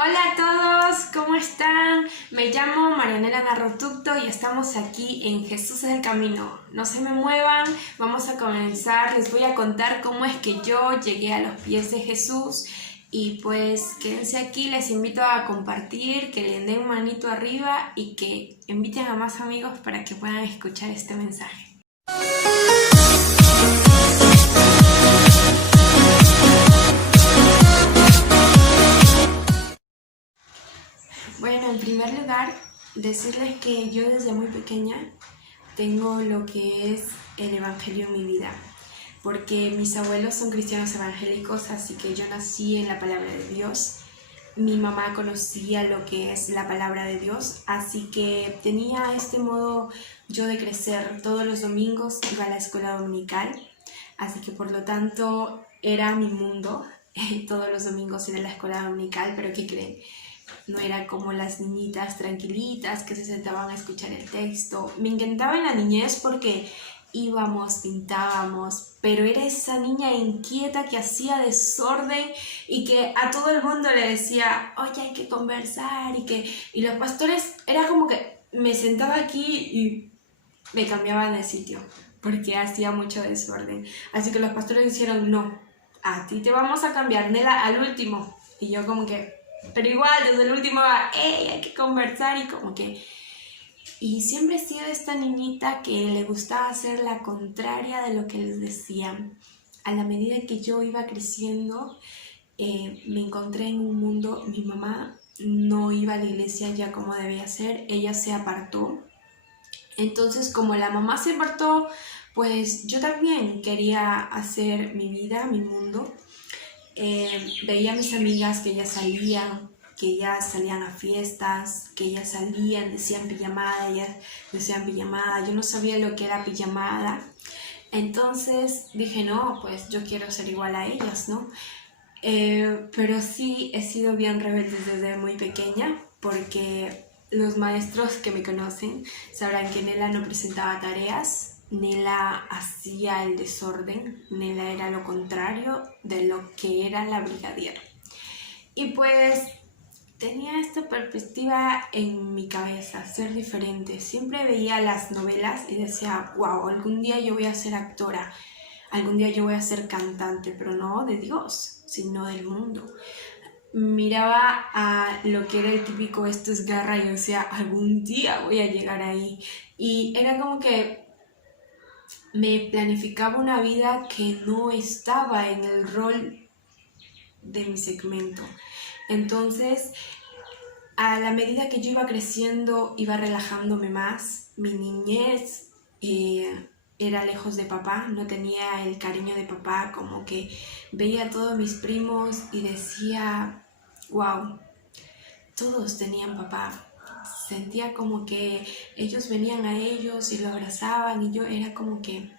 Hola a todos, ¿cómo están? Me llamo Marianela Narrotucto y estamos aquí en Jesús es el Camino. No se me muevan, vamos a comenzar. Les voy a contar cómo es que yo llegué a los pies de Jesús. Y pues quédense aquí, les invito a compartir, que le den manito arriba y que inviten a más amigos para que puedan escuchar este mensaje. Bueno, en primer lugar, decirles que yo desde muy pequeña tengo lo que es el Evangelio en mi vida, porque mis abuelos son cristianos evangélicos, así que yo nací en la palabra de Dios. Mi mamá conocía lo que es la palabra de Dios, así que tenía este modo yo de crecer. Todos los domingos iba a la escuela dominical, así que por lo tanto era mi mundo. Todos los domingos ir a la escuela dominical, pero ¿qué creen? No era como las niñitas tranquilitas que se sentaban a escuchar el texto. Me encantaba en la niñez porque íbamos, pintábamos, pero era esa niña inquieta que hacía desorden y que a todo el mundo le decía, oye, hay que conversar, y los pastores, era como que me sentaba aquí y me cambiaban de sitio porque hacía mucho desorden. Así que los pastores dijeron, no, a ti te vamos a cambiar, Nela, al último. Y yo como que, pero igual, desde el último va, hay que conversar y como que... Y siempre he sido esta niñita que le gustaba hacer la contraria de lo que les decían. A la medida que yo iba creciendo, me encontré en un mundo. Mi mamá no iba a la iglesia ya como debía ser, ella se apartó. Entonces, como la mamá se apartó, pues yo también quería hacer mi vida, mi mundo. Veía a mis amigas que ellas salían a fiestas, que ellas salían, decían pijamada, yo no sabía lo que era pijamada. Entonces dije, no, pues yo quiero ser igual a ellas, ¿no? Pero sí he sido bien rebelde desde muy pequeña, porque los maestros que me conocen sabrán que Nela no presentaba tareas. Nela hacía el desorden, Nela era lo contrario de lo que era la brigadier. Y pues tenía esta perspectiva en mi cabeza, ser diferente. Siempre veía las novelas y decía, wow, algún día yo voy a ser actora, algún día yo voy a ser cantante, pero no de Dios, sino del mundo. Miraba a lo que era el típico esto es garra y yo decía, algún día voy a llegar ahí. Y era como que me planificaba una vida que no estaba en el rol de mi segmento. Entonces, a la medida que yo iba creciendo, iba relajándome más. Mi niñez era lejos de papá, no tenía el cariño de papá, como que veía a todos mis primos y decía, wow, todos tenían papá. Sentía como que ellos venían a ellos y lo abrazaban y yo era como que,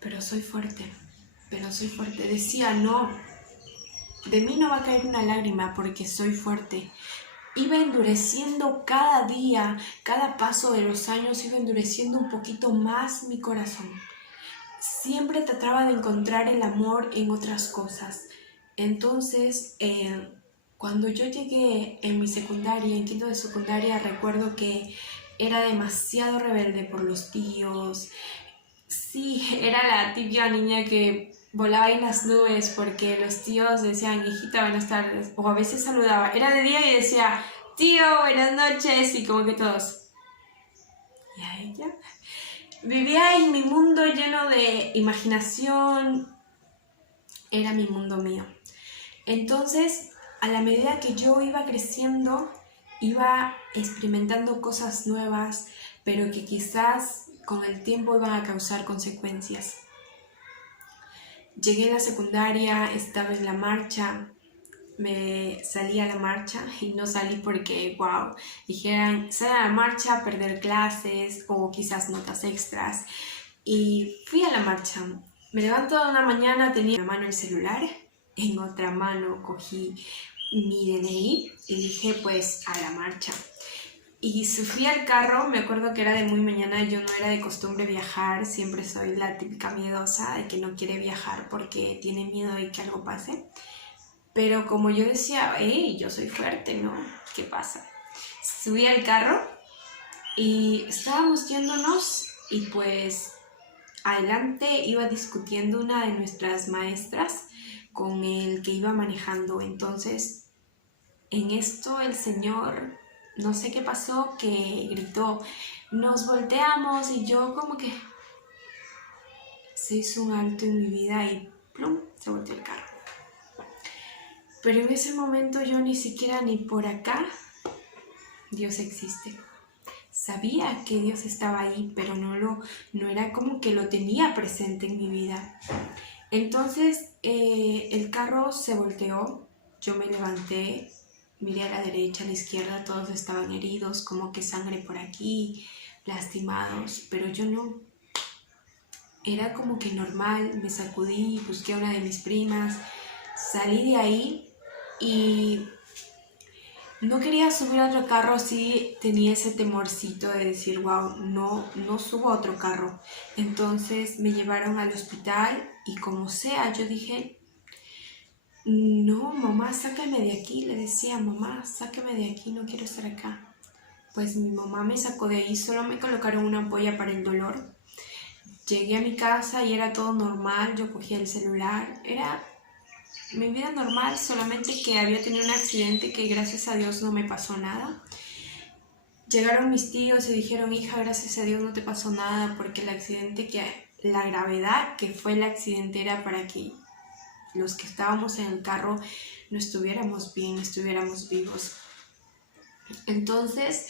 pero soy fuerte. Decía, no, de mí no va a caer una lágrima porque soy fuerte. Iba endureciendo cada día, cada paso de los años iba endureciendo un poquito más mi corazón. Siempre trataba de encontrar el amor en otras cosas. Entonces, cuando yo llegué en mi secundaria, en quinto de secundaria, recuerdo que era demasiado rebelde por los tíos. Sí, era la típica niña que volaba en las nubes porque los tíos decían, hijita, buenas tardes, o a veces saludaba. Era de día y decía, tío, buenas noches, y como que todos. ¿Y a ella? Vivía en mi mundo lleno de imaginación, era mi mundo mío. Entonces, a la medida que yo iba creciendo, iba experimentando cosas nuevas, pero que quizás con el tiempo iban a causar consecuencias. Llegué a la secundaria, estaba en la marcha, me salí a la marcha y no salí porque, wow, dijeran, sal a la marcha, perder clases o quizás notas extras. Y fui a la marcha. Me levanto una mañana, tenía en una mano el celular, en otra mano cogí mi DNI y dije, pues, a la marcha. Y subí al carro, me acuerdo que era de muy mañana, yo no era de costumbre viajar, siempre soy la típica miedosa de que no quiere viajar porque tiene miedo de que algo pase. Pero como yo decía, hey, yo soy fuerte, ¿no? ¿Qué pasa? Subí al carro y estábamos yéndonos y pues adelante iba discutiendo una de nuestras maestras con el que iba manejando. Entonces, en esto el señor, no sé qué pasó, que gritó, nos volteamos, y yo como que se hizo un alto en mi vida y plum, se volteó el carro. Pero en ese momento yo ni siquiera ni por acá, Dios existe. Sabía que Dios estaba ahí, pero no era como que lo tenía presente en mi vida. Entonces el carro se volteó, yo me levanté, miré a la derecha, a la izquierda, todos estaban heridos, como que sangre por aquí, lastimados, pero yo no. Era como que normal, me sacudí, busqué a una de mis primas, salí de ahí y no quería subir a otro carro, sí tenía ese temorcito de decir, wow, no subo a otro carro. Entonces me llevaron al hospital y como sea, yo dije, no, mamá, sácame de aquí. Le decía, mamá, sácame de aquí, no quiero estar acá. Pues mi mamá me sacó de ahí, solo me colocaron una ampolla para el dolor. Llegué a mi casa y era todo normal, yo cogía el celular, era mi vida normal, solamente que había tenido un accidente que gracias a Dios no me pasó nada. Llegaron mis tíos y dijeron, hija, gracias a Dios no te pasó nada, porque el accidente, la gravedad que fue el accidente era para que los que estábamos en el carro no estuviéramos bien, no estuviéramos vivos. Entonces,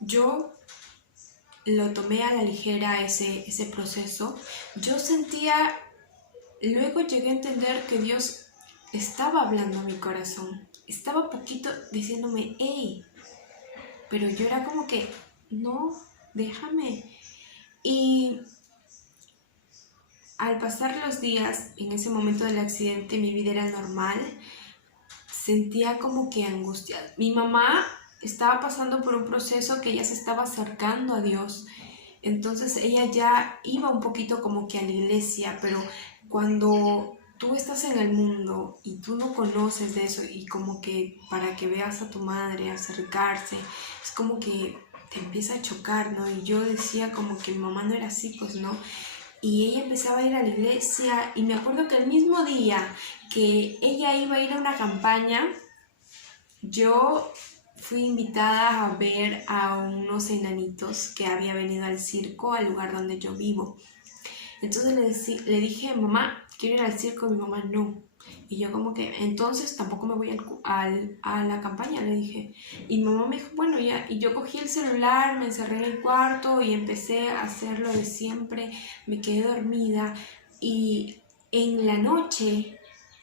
yo lo tomé a la ligera ese proceso. Yo sentía, luego llegué a entender que Dios estaba hablando a mi corazón, estaba poquito diciéndome, hey, pero yo era como que, no, déjame. Y al pasar los días, en ese momento del accidente, mi vida era normal, sentía como que angustia. Mi mamá estaba pasando por un proceso que ella se estaba acercando a Dios, entonces ella ya iba un poquito como que a la iglesia, pero cuando tú estás en el mundo y tú no conoces de eso, y como que para que veas a tu madre acercarse, es como que te empieza a chocar, ¿no? Y yo decía como que mi mamá no era así, pues no. Y ella empezaba a ir a la iglesia, y me acuerdo que el mismo día que ella iba a ir a una campaña, yo fui invitada a ver a unos enanitos que había venido al circo, al lugar donde yo vivo. Entonces le dije, mamá, quiero ir al circo, y mi mamá no. Y yo como que, entonces tampoco me voy a la campaña, le dije. Y mi mamá me dijo, bueno, ya. Y yo cogí el celular, me encerré en el cuarto y empecé a hacer lo de siempre. Me quedé dormida y en la noche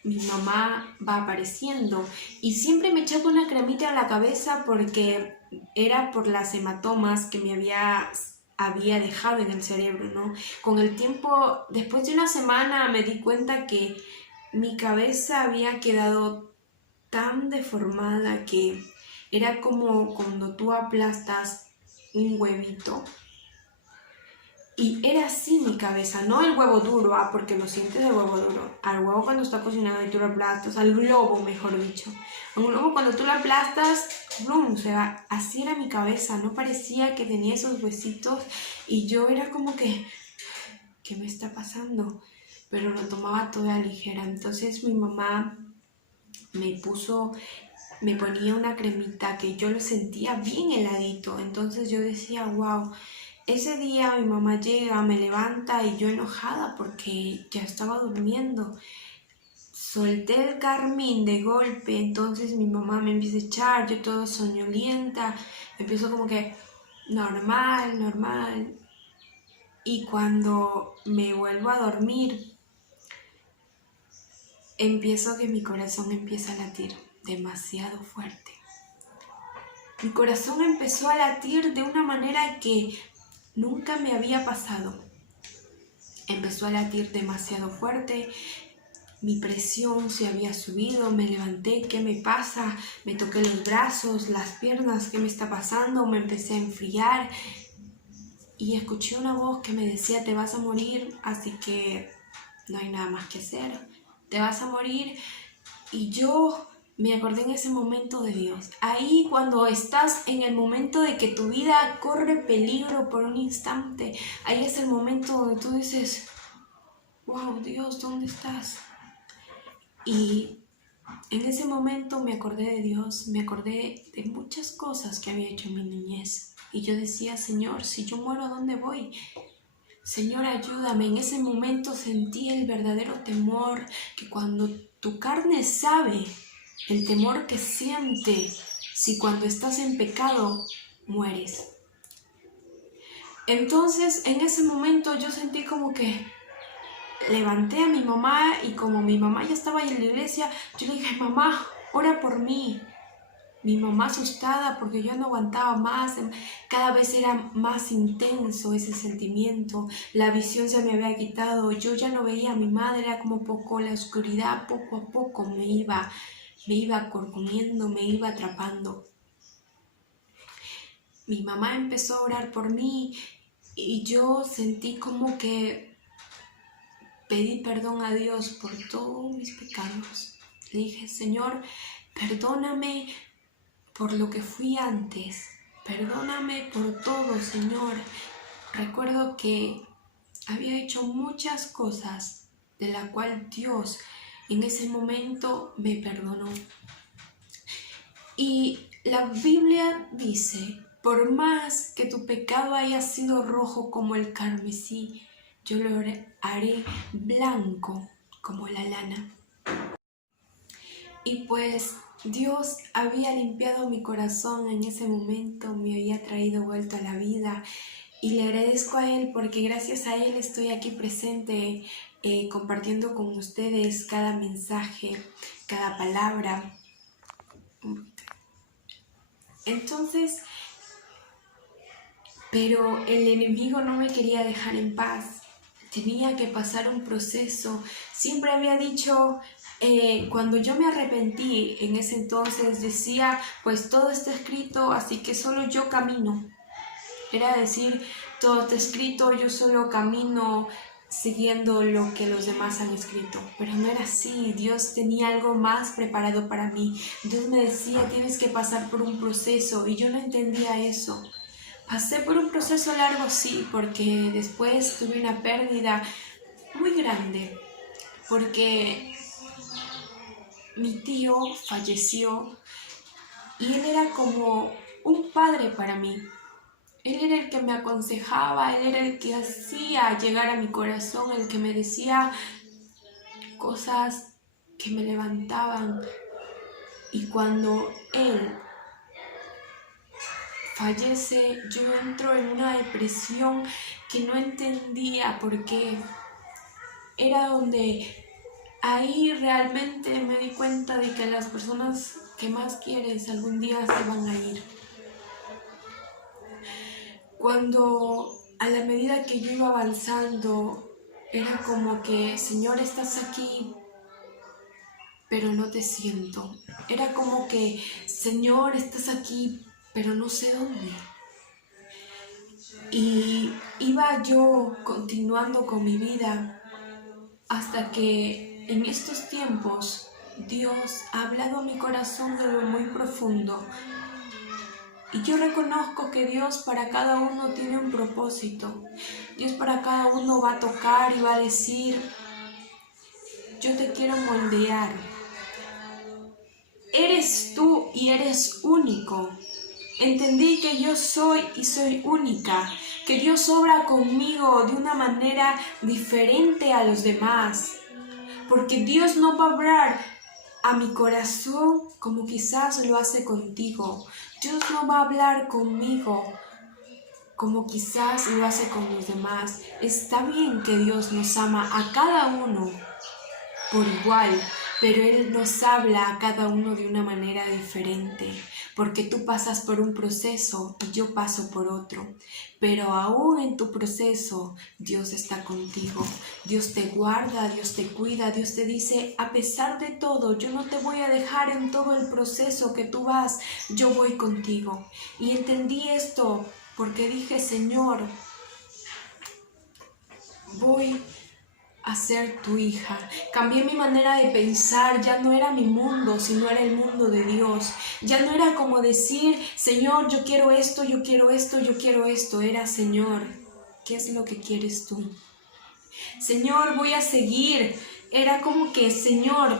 mi mamá va apareciendo y siempre me echaba una cremita en la cabeza porque era por las hematomas que me había dejado en el cerebro, ¿no? Con el tiempo, después de una semana, me di cuenta que mi cabeza había quedado tan deformada que era como cuando tú aplastas un huevito. Y era así mi cabeza, no el huevo duro, porque lo sientes el huevo duro. Al huevo cuando está cocinado y tú lo aplastas, al globo mejor dicho. A un globo cuando tú lo aplastas, ¡blum! O sea, así era mi cabeza, no parecía que tenía esos huesitos y yo era como que, ¿qué me está pasando? Pero lo tomaba todo a la ligera. Entonces mi mamá me ponía una cremita que yo lo sentía bien heladito. Entonces yo decía, wow. Ese día mi mamá llega, me levanta y yo enojada porque ya estaba durmiendo. Solté el carmín de golpe, entonces mi mamá me empieza a echar, yo toda soñolienta, empiezo como que normal. Y cuando me vuelvo a dormir, empiezo que mi corazón empieza a latir demasiado fuerte. Mi corazón empezó a latir de una manera que nunca me había pasado. Empezó a latir demasiado fuerte, mi presión se había subido, me levanté, ¿qué me pasa? Me toqué los brazos, las piernas, ¿qué me está pasando? Me empecé a enfriar y escuché una voz que me decía, te vas a morir, así que no hay nada más que hacer. te vas a morir. Y yo me acordé en ese momento de Dios. Ahí cuando estás en el momento de que tu vida corre peligro por un instante, ahí es el momento donde tú dices, wow, Dios, ¿dónde estás? Y en ese momento me acordé de Dios, me acordé de muchas cosas que había hecho en mi niñez. Y yo decía, Señor, si yo muero, ¿a dónde voy? Señor, ayúdame. En ese momento sentí el verdadero temor, que cuando tu carne sabe el temor que siente si cuando estás en pecado mueres. Entonces, en ese momento yo sentí como que levanté a mi mamá y como mi mamá ya estaba ahí en la iglesia, yo le dije, mamá, ora por mí. Mi mamá asustada porque yo no aguantaba más, cada vez era más intenso ese sentimiento, la visión se me había quitado, yo ya no veía a mi madre, era como poco la oscuridad, poco a poco me iba corcomiendo, me iba atrapando. Mi mamá empezó a orar por mí y yo sentí como que pedí perdón a Dios por todos mis pecados. Le dije, Señor, perdóname por lo que fui antes, perdóname por todo, Señor. Recuerdo que había hecho muchas cosas de la cual Dios en ese momento me perdonó. Y la Biblia dice, por más que tu pecado haya sido rojo como el carmesí, yo lo haré blanco como la lana. Y pues Dios había limpiado mi corazón en ese momento, me había traído vuelta a la vida y le agradezco a Él porque gracias a Él estoy aquí presente compartiendo con ustedes cada mensaje, cada palabra. Entonces, pero el enemigo no me quería dejar en paz, tenía que pasar un proceso. Siempre había dicho, cuando yo me arrepentí en ese entonces, decía, pues todo está escrito, así que solo yo camino. Era decir, todo está escrito, yo solo camino siguiendo lo que los demás han escrito. Pero no era así, Dios tenía algo más preparado para mí. Dios me decía, tienes que pasar por un proceso, y yo no entendía eso. Pasé por un proceso largo, sí, porque después tuve una pérdida muy grande, porque mi tío falleció y él era como un padre para mí. Él era el que me aconsejaba, él era el que hacía llegar a mi corazón, el que me decía cosas que me levantaban. Y cuando él fallece, yo entro en una depresión que no entendía por qué. Era donde ahí realmente me di cuenta de que las personas que más quieres algún día se van a ir. Cuando a la medida que yo iba avanzando, era como que, Señor, estás aquí, pero no te siento. Era como que, Señor, estás aquí, pero no sé dónde. Y iba yo continuando con mi vida hasta que en estos tiempos Dios ha hablado a mi corazón de lo muy profundo. Y yo reconozco que Dios para cada uno tiene un propósito. Dios para cada uno va a tocar y va a decir, yo te quiero moldear. Eres tú y eres único. Entendí que yo soy y soy única, que Dios obra conmigo de una manera diferente a los demás, porque Dios no va a obrar a mi corazón como quizás lo hace contigo. Dios no va a hablar conmigo como quizás lo hace con los demás. Está bien que Dios nos ama a cada uno por igual, pero Él nos habla a cada uno de una manera diferente, porque tú pasas por un proceso y yo paso por otro, pero aún en tu proceso Dios está contigo, Dios te guarda, Dios te cuida, Dios te dice, a pesar de todo, yo no te voy a dejar en todo el proceso que tú vas, yo voy contigo. Y entendí esto porque dije, Señor, voy a ser tu hija. Cambié mi manera de pensar, ya no era mi mundo, sino era el mundo de Dios. Ya no era como decir, Señor, yo quiero esto, yo quiero esto, yo quiero esto. Era, Señor, ¿qué es lo que quieres tú? Señor, voy a seguir. Era como que, Señor,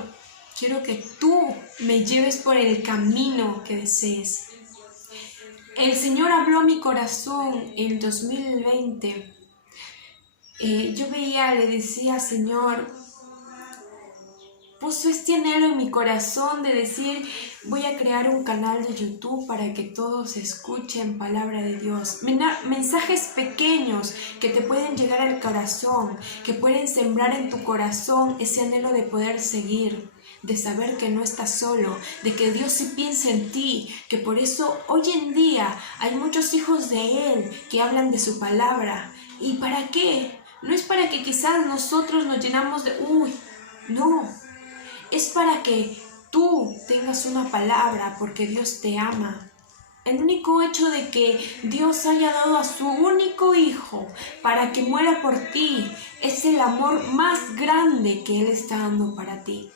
quiero que tú me lleves por el camino que desees. El Señor habló a mi corazón en 2020. Yo veía, le decía, Señor, puso este anhelo en mi corazón de decir, voy a crear un canal de YouTube para que todos escuchen palabra de Dios. Mensajes pequeños que te pueden llegar al corazón, que pueden sembrar en tu corazón ese anhelo de poder seguir, de saber que no estás solo, de que Dios sí piensa en ti, que por eso hoy en día hay muchos hijos de Él que hablan de su palabra. ¿Y para qué? No es para que quizás nosotros nos llenamos de no, es para que tú tengas una palabra porque Dios te ama. El único hecho de que Dios haya dado a su único hijo para que muera por ti es el amor más grande que Él está dando para ti.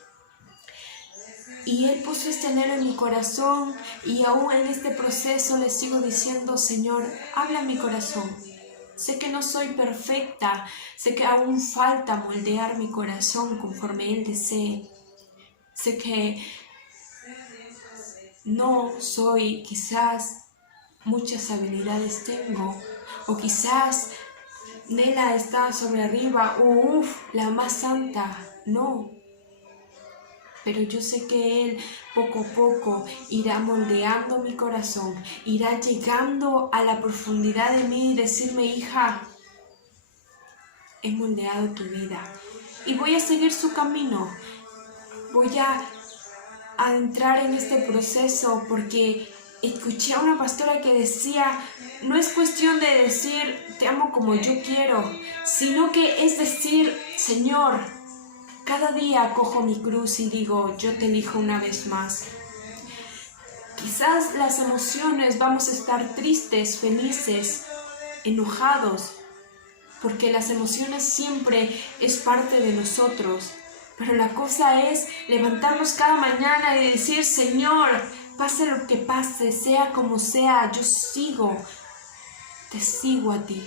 Y Él puso este anhelo en mi corazón y aún en este proceso le sigo diciendo, Señor, habla en mi corazón. Sé que no soy perfecta, sé que aún falta moldear mi corazón conforme Él desee. Sé que no soy, quizás muchas habilidades tengo, o quizás Nela está sobre arriba, o la más santa, no. Pero yo sé que Él poco a poco irá moldeando mi corazón, irá llegando a la profundidad de mí y decirme, hija, he moldeado tu vida y voy a seguir su camino. Voy a entrar en este proceso porque escuché a una pastora que decía, no es cuestión de decir, te amo como yo quiero, sino que es decir, Señor, cada día cojo mi cruz y digo, yo te elijo una vez más. Quizás las emociones vamos a estar tristes, felices, enojados, porque las emociones siempre es parte de nosotros. Pero la cosa es levantarnos cada mañana y decir, Señor, pase lo que pase, sea como sea, yo te sigo a ti.